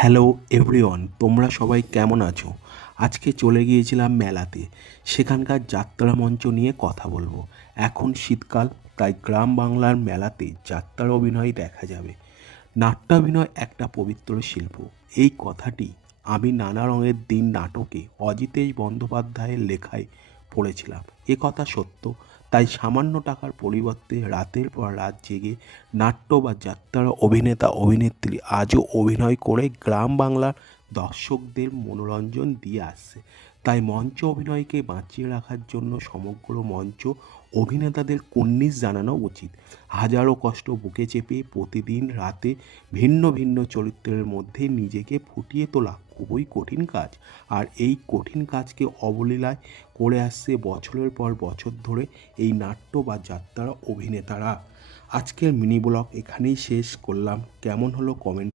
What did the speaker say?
Hello everyone, তোমরা সবাই কেমন আছো? আজকে চলে গিয়েছিলাম মেলাতে। সেখানকার যাত্রা মঞ্চ নিয়ে কথা বলব। এখন শীতকাল, তাই গ্রাম বাংলার মেলাতে যাত্রার অভিনয় দেখা যাবে। নাট্যাভিনয় একটা পবিত্র শিল্প। এই কথাটি আমি নানা রঙের দিন নাটকে অজিতেশ বন্দ্যোপাধ্যায়ের লেখায় পড়েছিলাম। এ কথা সত্য, তাই সামান্য টাকার পরিবর্তে রাতের পর রাত জেগে নাট্য বা যাত্রার অভিনেতা, অভিনেত্রী আজও অভিনয় করে গ্রাম বাংলার দর্শকদের মনোরঞ্জন দিয়ে আসছে। তাই মঞ্চ অভিনয়কে বাঁচিয়ে রাখার জন্য সমগ্র মঞ্চ অভিনেতাদের কুর্নিশ জানানো উচিত। হাজারো কষ্ট বুকে চেপে প্রতিদিন রাতে ভিন্ন ভিন্ন চরিত্রের মধ্যে নিজেকে ফুটিয়ে তোলা খুবই কঠিন কাজ। আর এই কঠিন কাজকে অবলীলায় করে আসছে বছরের পর বছর ধরে এই নাট্য বা যাত্রা অভিনেতারা। আজকের মিনি ব্লগ এখানেই শেষ করলাম। কেমন হলো কমেন্ট